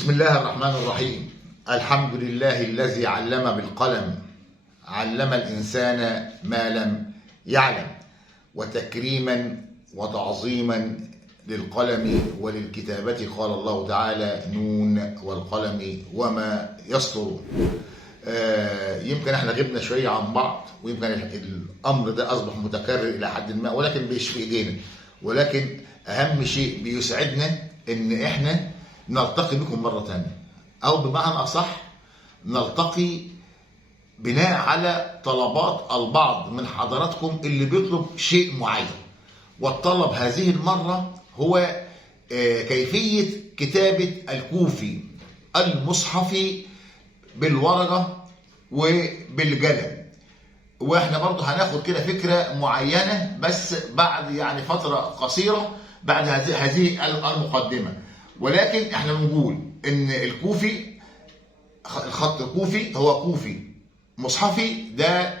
بسم الله الرحمن الرحيم. الحمد لله الذي علم بالقلم، علم الإنسان ما لم يعلم، وتكريما وتعظيما للقلم وللكتابة قال الله تعالى: نون والقلم وما يسطرون. يمكن احنا غبنا شوية عن بعض، ويمكن الأمر ده أصبح متكرر إلى حد ما، ولكن مش في إيدينا. ولكن أهم شيء بيسعدنا إن احنا نلتقي بكم مرة تانية، أو بمعنى أصح نلتقي بناء على طلبات البعض من حضراتكم اللي بيطلب شيء معين. والطلب هذه المرة هو كيفية كتابة الكوفي المصحفي بالورقة وبالقلم. واحنا برضه هناخد كده فكرة معينة، بس بعد يعني فترة قصيرة بعد هذه المقدمة. ولكن احنا بنقول ان الكوفي، الخط الكوفي هو كوفي مصحفي، ده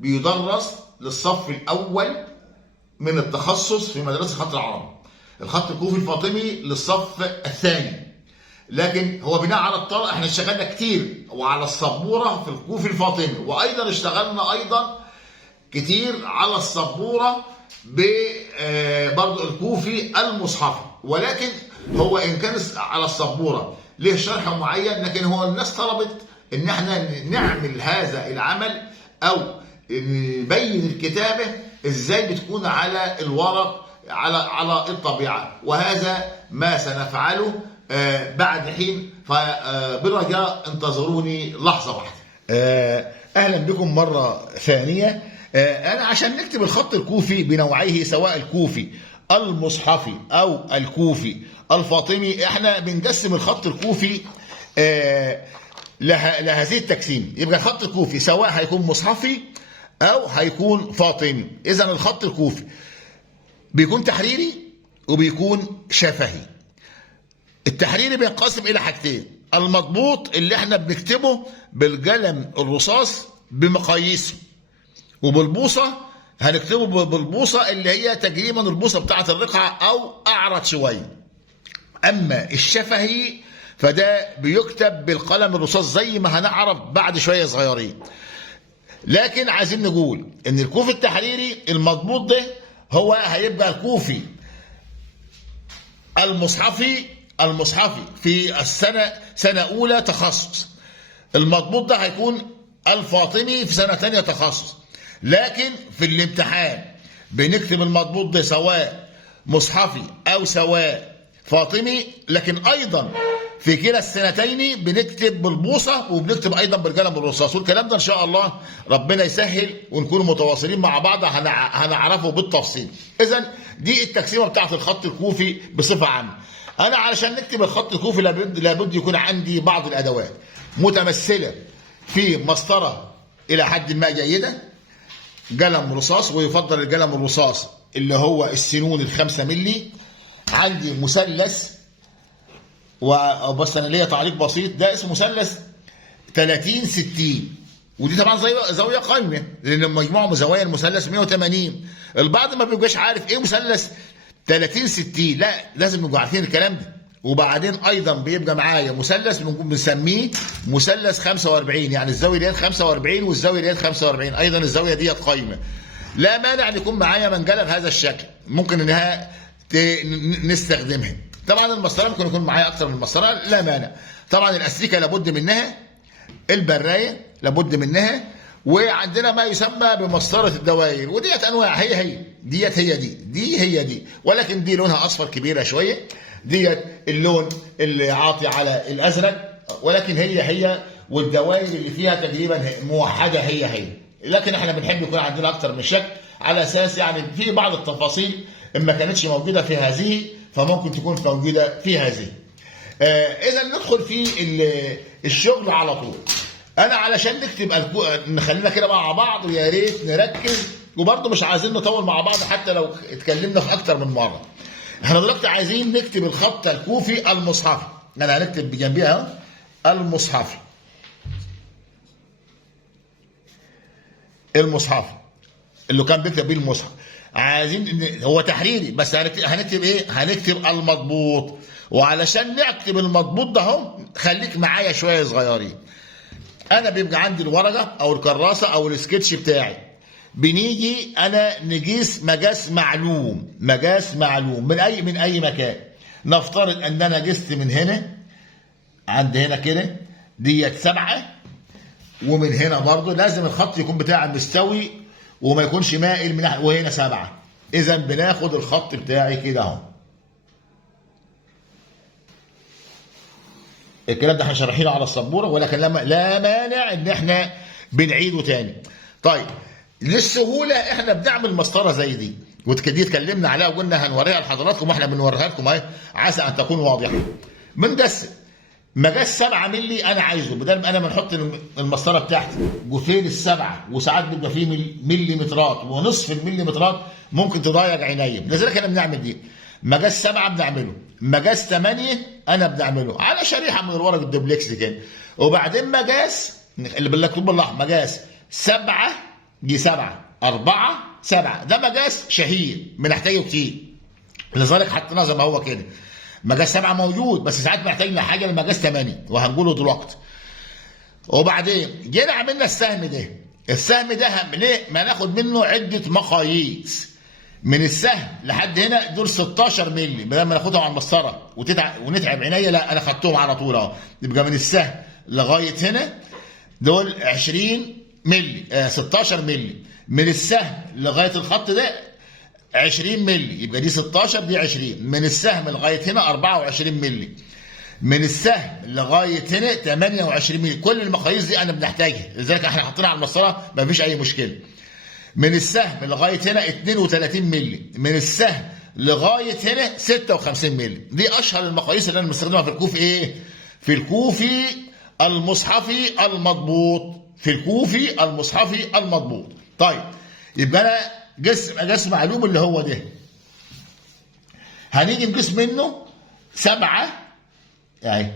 بيدرس للصف الاول من التخصص في مدرسة الخط العربي. الخط الكوفي الفاطمي للصف الثاني. لكن هو بناء على الطلب احنا اشتغلنا كتير وعلى السبورة في الكوفي الفاطمي، وايضا اشتغلنا ايضا كتير على السبورة برضو الكوفي المصحفي. ولكن هو ان كان على السبورة له شرح معين، لكن هو الناس طلبت ان احنا نعمل هذا العمل او نبين الكتابة ازاي بتكون على الورق على الطبيعة، وهذا ما سنفعله بعد حين. فبالرجاء انتظروني لحظة واحدة. اهلا بكم مرة ثانية. انا عشان نكتب الخط الكوفي بنوعيه، سواء الكوفي المصحفي او الكوفي الفاطمي، احنا بنقسم الخط الكوفي لهذه التقسيم. يبقى الخط الكوفي سواء هيكون مصحفي او هيكون فاطمي. اذا الخط الكوفي بيكون تحريري وبيكون شفهي. التحريري بينقسم الى حاجتين: المضبوط اللي احنا بنكتبه بالقلم الرصاص بمقاييسه، وبالبوصه هنكتبه بالبوصه اللي هي تقريبا البوصه بتاعه الرقعه او اعرض شويه. اما الشفهي فده بيكتب بالقلم الرصاص زي ما هنعرف بعد شويه صغيرين. لكن عايزين نقول ان الكوفي التحريري المضبوط ده هو هيبقى الكوفي المصحفي في سنة أولى تخصص. المضبوط ده هيكون الفاطمي في سنة تانية تخصص. لكن في الامتحان بنكتب المضبوط ده سواء مصحفي أو سواء فاطمي. لكن أيضا في كلا السنتين بنكتب بالبوصة وبنكتب أيضا بالقلم الرصاص. والكلام ده إن شاء الله ربنا يسهل ونكون متواصلين مع بعض هنعرفه بالتفصيل. إذن دي التقسيمة بتاعت الخط الكوفي بصفة عامة. أنا علشان نكتب الخط الكوفي لابد يكون عندي بعض الأدوات متمثلة في مسطرة إلى حد ما جيدة، قلم رصاص، ويفضل القلم الرصاص اللي هو السنون ال5 ملي. عندي مثلث، وبس انا ليا تعليق بسيط، ده اسمه مثلث 30-60، ودي طبعا زاويه قايمه لان مجموع زوايا المثلث 180. البعض ما بيبقاش عارف ايه مثلث 30-60، لا لازم نبقى عارفين الكلام ده. وبعدين ايضا بيبقى معايا مثلث بنسميه مثلث 45، يعني الزاويه ديت 45 والزاويه ديت 45، ايضا الزاويه ديت قايمه. لا مانع ان يكون معايا منجله بهذا الشكل، ممكن انها نستخدمها. طبعا المسطره ممكن يكون معايا اكتر من مسطره، لا مانع. طبعا الاستيكه لابد منها، البرايه لابد منها، وعندنا ما يسمى بمسطره الدوائر، وديت انواع، هي دي، ولكن دي لونها اصفر كبيره شويه، ديت اللون اللي عاطي على الازرق، ولكن هي والدوائر اللي فيها تقريبا موحده هي. لكن احنا بنحب يكون عندنا اكتر من شكل، على اساس يعني في بعض التفاصيل ان ما كانتش موجوده في هذه فممكن تكون موجوده في هذه. اذا ندخل في الشغل على طول. انا علشان نكتب نخلينا كده مع بعض، ويا ريت نركز، وبرضه مش عايزين نطول مع بعض حتى لو اتكلمنا في اكتر من مره. احنا دلوقتي عايزين نكتب الخط الكوفي المصحفي. انا هنكتب بجنبيها المصحفي اللي كان بيكتب بيه المصحف. عايزين هو تحريري بس هنكتب ايه؟ هنكتب المضبوط. وعلشان نكتب المضبوط ده اهو خليك معايا شويه صغيرين. انا بيبقى عندي الورقه او الكراسه او السكتش بتاعي، بنيجي انا نقيس مقاس معلوم، مقاس معلوم من اي مكان. نفترض ان انا قست من هنا عند هنا كده ديت 7، ومن هنا برضو لازم الخط يكون بتاعي مستوي وما يكونش مائل من ناحيه، وهنا 7. اذا بناخد الخط بتاعي كده اهو. الكلام ده احنا شارحينه على السبوره، ولكن لا مانع ان احنا بنعيده تاني. طيب للسهوله احنا بنعمل مسطره زي دي، ودي اتكلمنا عليها وقلنا هنوريها لحضراتكم، واحنا بنوريها لكم اهي عسى ان تكون واضحه. بنقسم مقاس 7 مللي انا عايزه، بدل ما انا بنحط المسطره بتاعتي جوفين السبعه، وساعات بيبقى فيه مليمترات ونصف المليمترات ممكن تضايق عينيا، لذلك احنا بنعمل دي. مقاس 7 بنعمله، مقاس 8 انا بنعمله على شريحه من الورق الدوبلكس كده، وبعدين مقاس اللي بالمكتوب بالاحمر مقاس 7 دي 7 4 7، ده مقاس شهير بنحتاجه كتير، لذلك حطيناه زي ما هو كده. مقاس 7 موجود، بس ساعات محتاجين حاجه لمقاس 8، وهنقوله دلوقتي. وبعدين جينا عملنا السهم ده. السهم ده ليه؟ ما ناخد منه عده مقاييس. من السهم لحد هنا دول 16 مللي، بدل ما ناخدهم على المسطره ونتعب عينيا، لا انا خدتهم على طول اهو. يبقى من السهم لغايه هنا دول 20 مللي، 16 مللي. من السهم لغايه الخط ده 20 مللي، يبقى دي 16 دي 20. من السهم لغايه هنا 24 مللي. من السهم لغايه هنا 28 مللي. كل المقاييس دي انا بنحتاجها، لذلك احنا حاطينها على المسطره ما فيش اي مشكله. من السهم لغايه هنا 32 مللي. من السهم لغايه هنا 56 مللي. دي اشهر المقاييس اللي انا بستخدمها في الكوفي ايه؟ في الكوفي المصحفي المضبوط. في الكوفي المصحفي المضبوط. طيب يبقى انا مقاس معلوم اللي هو ده. هنيجي نقيس منه 7 اهي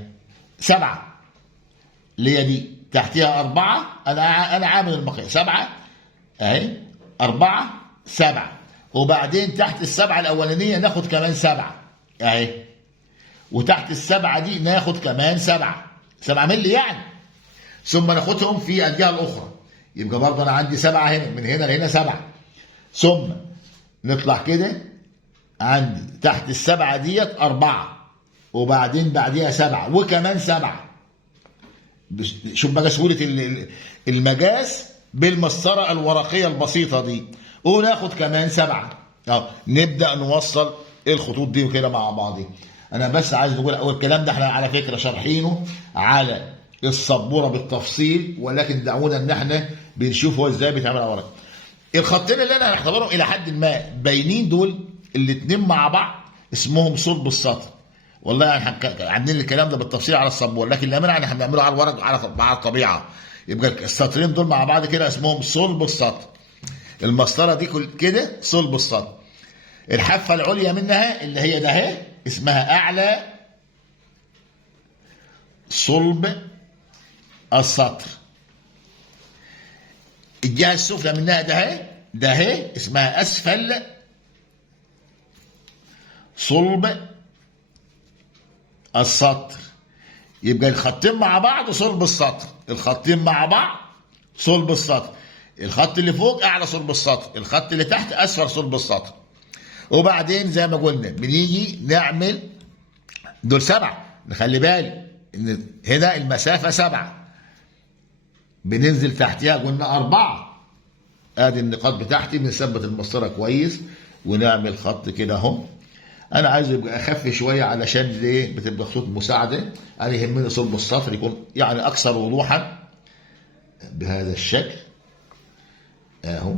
7 اللي هي دي تحتها 4. انا عامل المقياس 7 اهي 4 7، وبعدين تحت السبعه الاولانيه ناخد كمان 7 اهي، وتحت السبعه دي ناخد كمان 7 مللي يعني، ثم ناخدهم في الجهه الاخرى. يبقى برضه انا عندي 7 هنا، من هنا لهنا 7، ثم نطلع كده عندي تحت السبعه ديت 4، وبعدين بعديها 7 وكمان 7. شوف بقى سهوله المقاس بالمسطره الورقيه البسيطه دي، وناخد كمان 7 نبدا نوصل الخطوط دي وكده مع بعض. انا بس عايز نقول اول الكلام ده احنا على فكره شارحينه على السبوره بالتفصيل، ولكن دعونا ان احنا بنشوف هو ازاي بيتعمل على ورق. الخطين اللي انا هعتبرهم الى حد ما باينين دول الاثنين مع بعض اسمهم صلب السطر. والله عاملين الكلام ده بالتفصيل على السبوره، لكن لا مانع ان احنا بنعمله على الورق على الطبيعه. يبقى السطرين دول مع بعض كده اسمهم صلب السطر. المسطره دي كده صلب السطر. الحافه العليا منها اللي هي ده اهي اسمها اعلى صلب السطر. الجهه السفلى منها ده اهي اسمها اسفل صلب السطر. يبقى الخطين مع بعض صلب السطر، الخطين مع بعض صلب السطر. الخط اللي فوق اعلى صلب السطر، الخط اللي تحت اسفل صلب السطر. وبعدين زي ما قلنا بنيجي نعمل دول 7، نخلي بالي ان هنا المسافه 7، بننزل تحتها قلنا 4. ادي النقاط بتاعتي، بنثبت المسطره كويس ونعمل خط كده اهو. انا عايزه يبقى اخف شويه علشان ليه بتبقى خطوط مساعده. انا يهمني صلب السطر يكون يعني اكثر وضوحا بهذا الشكل اهو.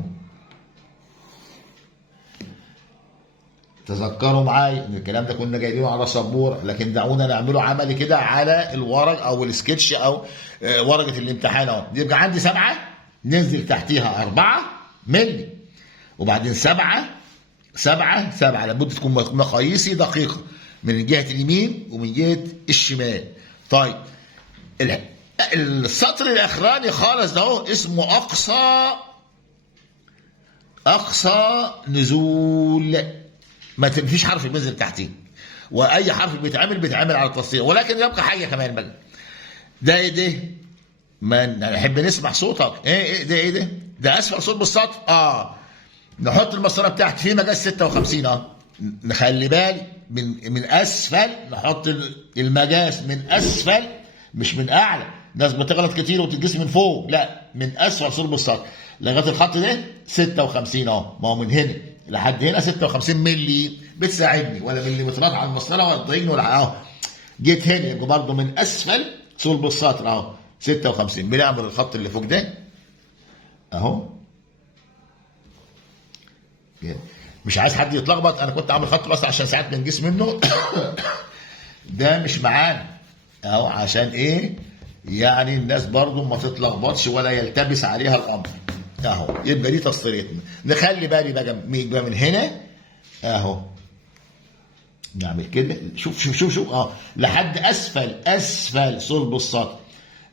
تذكروا معايا ان الكلام ده كنا جايبينه على سبوره، لكن دعونا نعمله عملي كده على الورق او السكتش او ورقه الامتحان اهو. يبقى عندي 7، ننزل تحتيها 4 مللي، وبعدين 7 لابد تكون مقاييسي دقيقه من جهه اليمين ومن جهه الشمال. طيب السطر الاخراني خالص ده اهو اسمه اقصى نزول، ما فيش حرف بينزل تحتيه. واي حرف بيتعمل على التسطير. ولكن يبقى حاجه كمان بقى، ده ايه ده؟ ما نحب نسمع صوتك. ايه ده؟ ده اسفل صلب السطح. نحط المسطره بتاعتي في مقاس 56. نخلي بالي من اسفل، نحط المقاس من اسفل مش من اعلى. ناس بتغلط كتير وتتقيس من فوق، لا، من اسفل صلب السطح لغايه الخط ده 56 اهو. ما هو من هنا لحد هنا 56 مللي بتساعدني، ولا مليمترات على المسطره ولا تضايقني ولا اهو. جيت هنا يبقى برضه من اسفل صلب السطر اهو 56. بنعمل الخط اللي فوق ده اهو. مش عايز حد يتلخبط، انا كنت عامل خط بس عشان ساعات بنقيس منه ده مش معانا اهو. عشان ايه؟ يعني الناس برضو ما تتلخبطش ولا يلتبس عليها الامر اهو. يبقى دي تسطيرتنا. نخلي بالي بقى من هنا اهو، نعمل كده. شوف لحد اسفل صلب السطح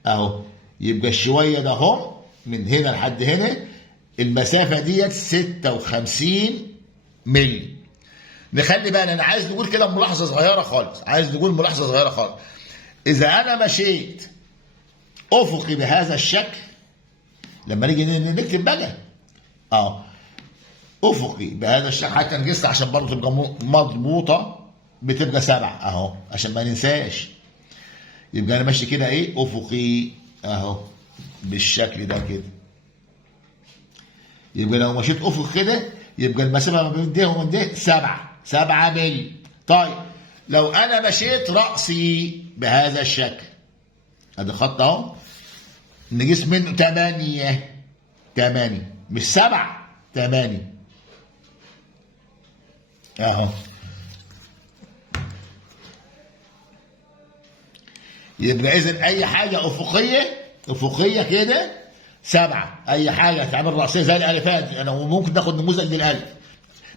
اهو. يبقى الشويه ده هم من هنا لحد هنا المسافه ديت 56 مللي. نخلي بالنا، انا عايز نقول كده ملاحظه صغيره خالص. اذا انا مشيت افقي بهذا الشكل، لما نيجي نكتب بقى افقي بهذا الشكل، حتى نقيس عشان برضه تبقى مضبوطه، بتبقى 7 اهو عشان ما ننساش. يبقى انا ماشي كده ايه؟ افقي اهو بالشكل ده كده. يبقى لو مشيت افق كده يبقى المسافه ما بين ده ومن ده 7 مللي. طيب لو انا مشيت راسي بهذا الشكل، ادي خط اهو، نقيس منه 8 مش 7، 8 اهو. يبقى اذا اي حاجه افقيه كده 7. اي حاجه تعمل راسيه زي الالفات، انا ممكن ناخد نموذج للالف،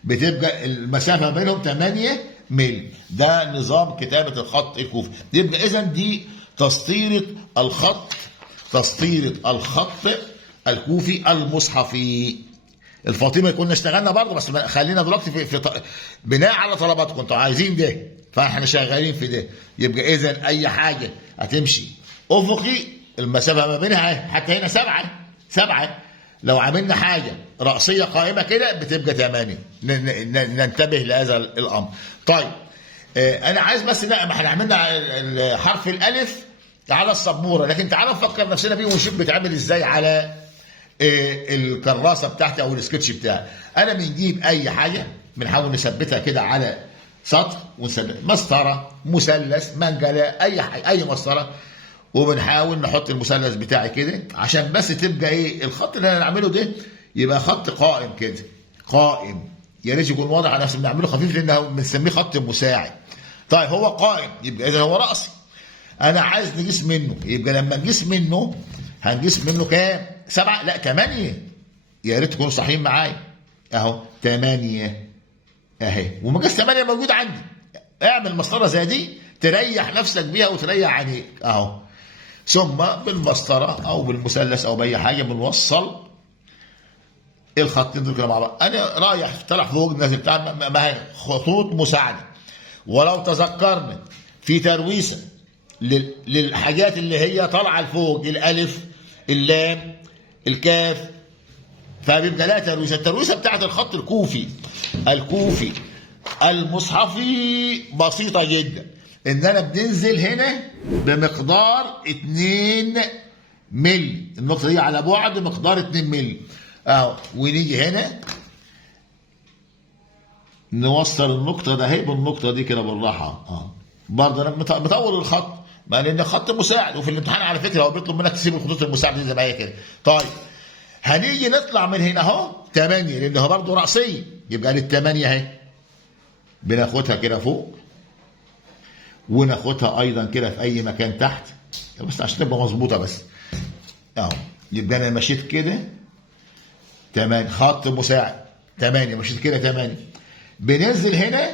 بتبقى المسافه بينهم 8 مللي. ده نظام كتابه الخط الكوفي. يبقى اذا دي تسطيره الخط الكوفي المصحفي. الفاطمي كنا اشتغلنا برضه، بس خلينا دلوقتي في بناء على طلباتكم، انتوا عايزين ده فاحنا شغالين في ده. يبقى اذا اي حاجه هتمشي افقي المسافه ما بينها حتى هنا 7. لو عملنا حاجه راسيه قائمه كده بتبقى 8. ننتبه لهذا الامر. طيب انا عايز بس ما احنا عملنا حرف الالف على السبوره، لكن تعالوا نفكر نفسنا بيه ونشوف بيتعمل ازاي على الكراسه بتاعتي او السكتش بتاعي. انا بنجيب اي حاجه بنحاول نثبتها كده على سطح، ونثبت مسطره، مثلث، منجله، اي حاجه، اي مسطره، وبنحاول نحط المثلث بتاعي كده عشان بس تبقى ايه الخط اللي انا بعمله ده يبقى خط قائم كده، قائم. يا ريت يكون واضح على نفسه، بنعمله خفيف لان بنسميه خط مساعد. طيب هو قائم يبقى اذا هو راسي. انا عايز نقيس منه، يبقى لما نقيس منه هنقيس منه كام؟ 7؟ لا 8. يا ريت تكونوا صحيين معايا اهو 8 اهي، ومقاس 8 موجود عندي. اعمل مسطره زي دي تريح نفسك بيها وتريح عينيك اهو. ثم بالمسطره او بالمثلث او باي حاجه بنوصل الخطين دول كده مع بعض. انا رايح طالع فوق نازل بتاع خطوط مساعده. ولو تذكرنا في ترويسه للحاجات اللي هي طالعه لفوق، الالف، اللام، الكاف، فبيبقى لها ترويسه. الترويسه بتاعت الخط الكوفي المصحفي بسيطه جدا، ان انا بننزل هنا بمقدار 2 مللي، النقطه دي على بعد مقدار 2 مللي اهو، ونيجي هنا نوصل النقطه ده اهي بالنقطه دي كده بالراحه برضه انا مطول الخط، ما لان خط مساعد، وفي الامتحان على فكره هو بيطلب منك تسيب الخطوط المساعده دي زي ما هي كده. طيب هنيجي نطلع من هنا اهو 8 لان هو برضه راسيه، يبقى لل8 اهي بناخدها كده فوق، وناخدها ايضا كده في اي مكان تحت بس عشان تبقى مظبوطه بس اهو. يبقى انا مشيت كده 8 خط مساعد 8، مشيت كده 8. بننزل هنا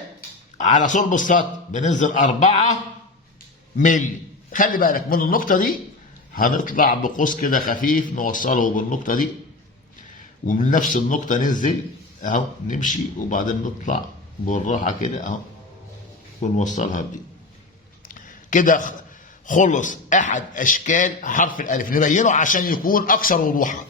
على صلب السطح بننزل 4 مللي. خلي بالك من النقطه دي هنطلع بقوس كده خفيف نوصله بالنقطه دي، ومن نفس النقطه ننزل اهو نمشي، وبعدين نطلع بالراحه كده اهو ونوصلها بدي كده. خلص احد اشكال حرف الالف، نبينه عشان يكون اكثر وضوحا.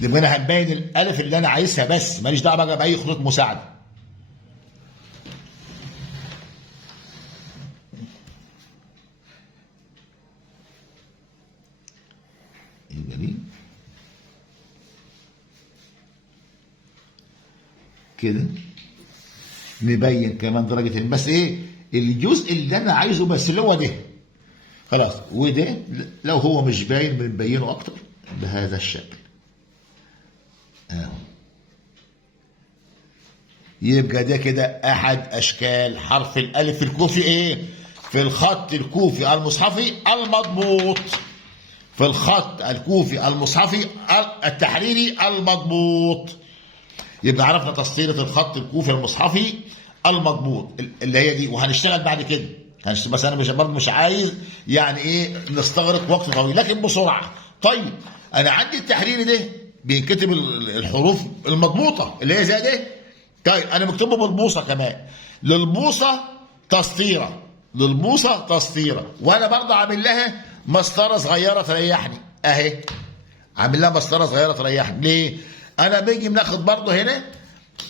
يبقى انا هبين الالف اللي انا عايزها بس، ماليش دعوه بقى باي خطوط مساعده. يبقى دي كده. نبين كمان درجه بس ايه الجزء اللي انا عايزه بس، اللي هو ده خلاص. وده لو هو مش باين بنبينه اكتر بهذا الشكل اهو. يبقى ده كده احد اشكال حرف الالف الكوفي ايه؟ في الخط الكوفي المصحفي المضبوط. في الخط الكوفي المصحفي التحريري المضبوط. يبقى عرفنا تسطيرة الخط الكوفي المصحفي المضبوط اللي هي دي، وهنشتغل بعد كده. بس انا برضه مش عايز يعني ايه نستغرق وقت طويل، لكن بسرعه. طيب انا عندي التحريري ده بينكتب الحروف المضبوطه اللي هي زي ده. طيب انا مكتوبه بالبوصه كمان، للبوصه تسطيره، للبوصه تسطيره، وانا برضه عامل لها مسطره صغيره تريحني اهي. عامل لها مسطره صغيره تريحني ليه؟ انا بيجي بناخد برضه هنا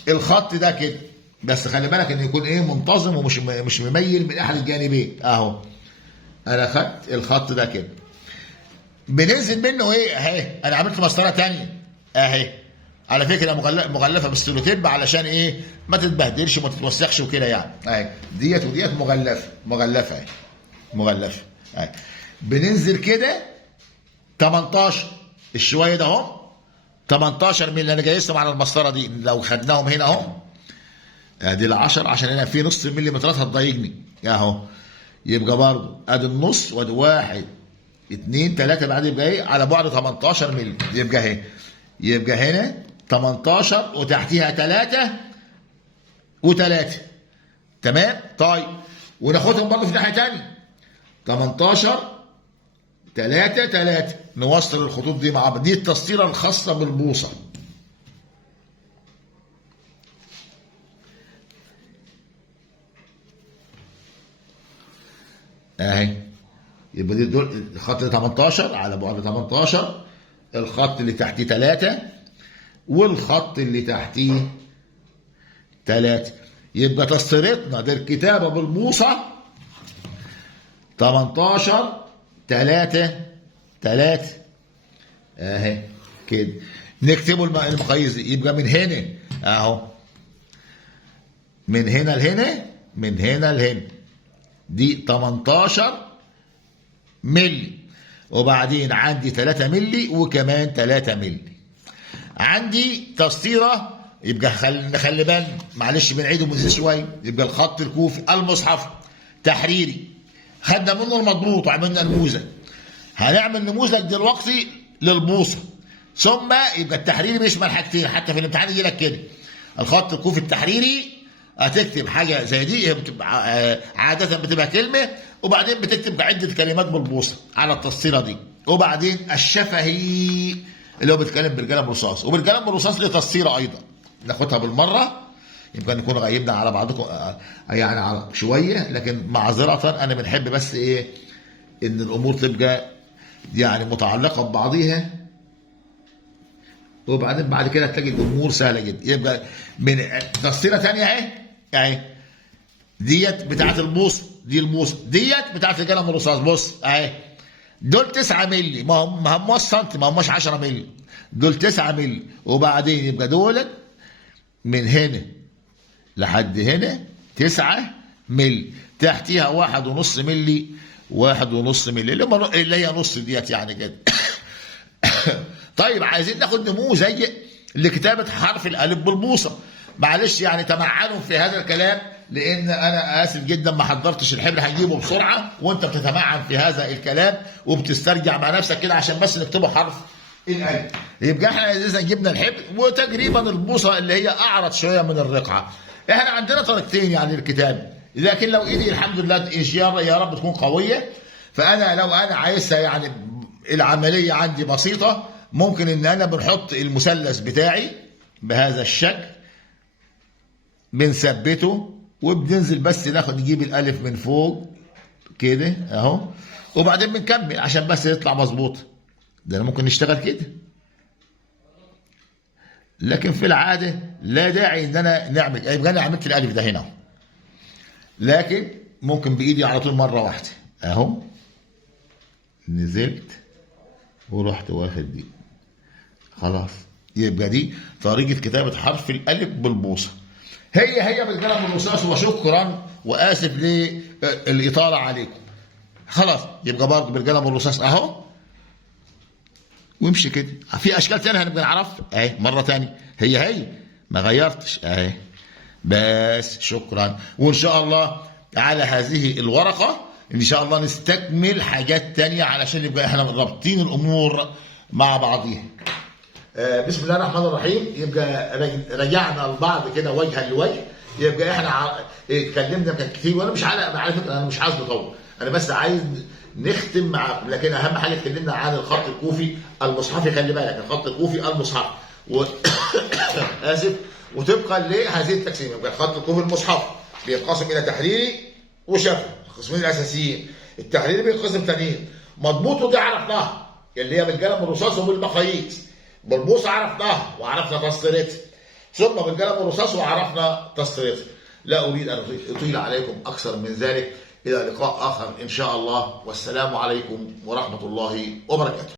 الخط ده كده، بس خلي بالك انه يكون ايه منتظم ومش مش مميل من احد الجانبين اهو. انا خدت الخط ده كده، بننزل منه ايه اهي. انا عملت مسطره ثانيه اهي، على فكره مغلفه بالسلوتيب علشان ايه ما تتبهدلش وما تتوسخش وكده يعني اهي. ديت وديت مغلفه اهي، مغلفه اهي. بننزل كده 18 الشويه ده اهو، 18 من اللي انا جايزهم على المسطره دي لو خدناهم هنا اهو. ادي ال10 عشان هنا في نص مليمترات هتضايقني اهو. يبقى برضه ادي النص، وادي 1 2 3 بعد يبقى ايه على بعد 18 مللي. يبقى اهي، يبقى هنا 18 وتحتيها 3 و3 تمام. طيب وناخدهم برضه في ناحيه ثانيه 18 3 3 نوصل الخطوط دي مع بعض. دي التسطيره الخاصه بالبوصه اهي. يبقى دي دول الخط اللي 18 على بعد 18، الخط اللي تحتيه 3 والخط اللي تحتيه 3. يبقى تسطيرتنا دي الكتابه بالبوصه 18 3 3 اهي كده. نكتبه المقاييس دي. يبقى من هنا اهو، من هنا لهنا، من هنا لهنا دي 18 ملي، وبعدين عندي 3 ملي وكمان 3 ملي. عندي تسطيره. يبقى نخلي بالنا معلش بنعيده من شويه. يبقى الخط الكوفي المصحف تحريري خدنا منه المضبوط وعملنا نموذج. هنعمل نموذج دلوقتي للبوصه، ثم يبقى التحريري بيشمل حاجتين. حتى في الامتحان يجي لك كده الخط الكوفي التحريري هتكتب حاجه زي دي، هي بتبقى عاده بتبقى كلمه، وبعدين بتكتب عده كلمات بالبوصه على التسطيره دي. وبعدين الشفهي اللي هو بيتكلم بالقلم الرصاص، وبالقلم الرصاص له تسطيره ايضا ناخدها بالمره. يمكن نكون غيبنا على بعضكم يعني على شويه، لكن معذره انا بنحب بس ايه ان الامور تبقى يعني متعلقه ببعضيها، وبعدين بعد كده تلاقي الامور سهله جدا. يبقى من تسطيره ثانيه اهي ديت بتاعت البوصه، دي البوصه ديت بتاعت القلم الرصاص. بص اهي دول 9 مللي، ما هماش سنتي، ما هماش 10 مللي، دول 9 مللي. وبعدين يبقى دول من هنا لحد هنا 9 مللي، تحتيها 1.5 مللي، 1.5 مللي اللي هي نص ديت يعني كده. طيب عايزين ناخد نموذج لكتابه حرف الالف بالبوصه. معلش يعني تمعنوا في هذا الكلام، لان انا اسف جدا ما حضرتش الحبر، هنجيبه بسرعه وانت بتتمعن في هذا الكلام وبتسترجع مع نفسك كده عشان بس نكتبه حرف الالف. يبقى احنا اذا جبنا الحبر وتقريبا البوصه اللي هي اعرض شويه من الرقعه. احنا عندنا طريقتين يعني للكتابه، لكن لو ايدي الحمد لله يا رب تكون قويه، فانا لو انا عايزها يعني العمليه عندي بسيطه، ممكن ان انا بنحط المثلث بتاعي بهذا الشكل بنثبته وبننزل بس ناخد نجيب الالف من فوق كده اهو، وبعدين بنكمل عشان بس يطلع مظبوط. ده أنا ممكن نشتغل كده، لكن في العاده لا داعي ان انا نعمل. يبقى انا عملت الالف ده هنا، لكن ممكن بايدي على طول مره واحده اهو، نزلت ورحت واخد دي خلاص. يبقى دي طريقه كتابه حرف الالف بالبوصه، هي بالقلم الرصاص. وشكرا واسف للاطاله عليكم. خلاص يبقى برضه بالقلم الرصاص اهو، وامشي كده. في اشكال ثانيه هنبقى نعرفها اهي مره ثانيه، هي ما غيرتش اهي بس. شكرا. وان شاء الله على هذه الورقه ان شاء الله نستكمل حاجات ثانيه علشان يبقى احنا رابطين الامور مع بعضيها. بسم الله الرحمن الرحيم. يبقى رجعنا لبعض كده وجها لوجه. يبقى احنا اتكلمنا كان كتير، وانا مش على فكره انا مش عايز اطول، انا بس عايز نختم معاكم. لكن اهم حاجه اتكلمنا عن الخط الكوفي المصحفي. خلي بالك الخط الكوفي المصحفي اسف. وطبقا لهذه التقسيمه يبقى الخط الكوفي المصحفي بينقسم الى تحريري وشفوي، القسمين الاساسيين. التحريري بينقسم تانيين. مضبوطه دي عرفناها اللي هي بالقلم الرصاص وبالمقاييس. بالبوصه عرفناها وعرفنا تسطيرتها، ثم بالقلم الرصاص وعرفنا تسطيرتها. لا اريد ان اطيل عليكم اكثر من ذلك. الى لقاء اخر ان شاء الله، والسلام عليكم ورحمه الله وبركاته.